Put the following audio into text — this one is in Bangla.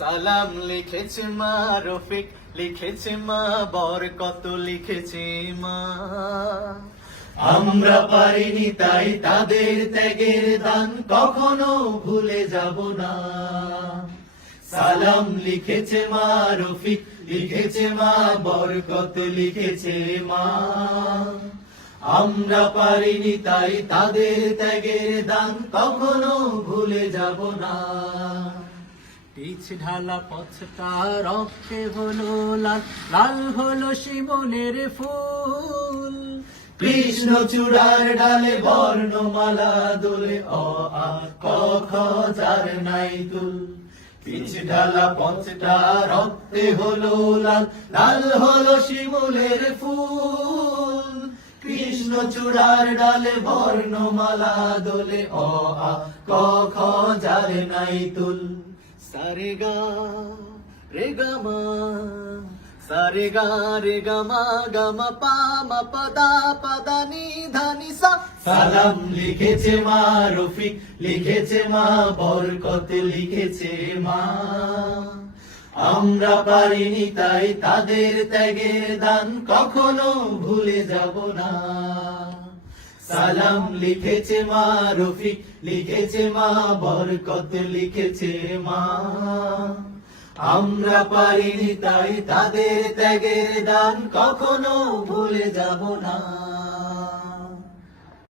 সালাম লিখেছে মা রফিক, লিখেছে মা বরকত, লিখেছে মা। আমরা পারিনি তাই তাদের ত্যাগের দান কখনো ভুলে যাব না। সালাম লিখেছে মা রফিক, লিখেছে মা বরকত, লিখেছে মা। আমরা পারিনি তাই তাদের ত্যাগের দান কখনো ভুলে যাব না। পিছ ঢালা পথটা রক্তে হলো লাল, লাল হলো শিমনের ফুল। কৃষ্ণচূড়ার ডালে বর্ণমালা দোলে, অ আ ক খ যার নাই তুল। পিছ ঢালা পথটা রক্তে হলো লাল, লাল হলো শিমুলের ফুল। কৃষ্ণচূড়ার ডালে বর্ণমালা দোলে, অ আ ক খ যার নাই তুল। সারে গা রে গা মা, সারে গা রে গা মা গা মা পা মা পা দা পা দা নি ধা নি সা। সালাম লিখেছে মা রফিক, লিখেছে মা বরকত, লিখেছে মা। আমরা পারিনি তাই তাদের ত্যাগের দান কখনো ভুলে যাব না। সালাম লিখেছে মা রফিক, লিখেছে মা বরকত, লিখেছে মা। আমরা পারিনি তাই তাদের ত্যাগের দান কখনো ভুলে যাব না।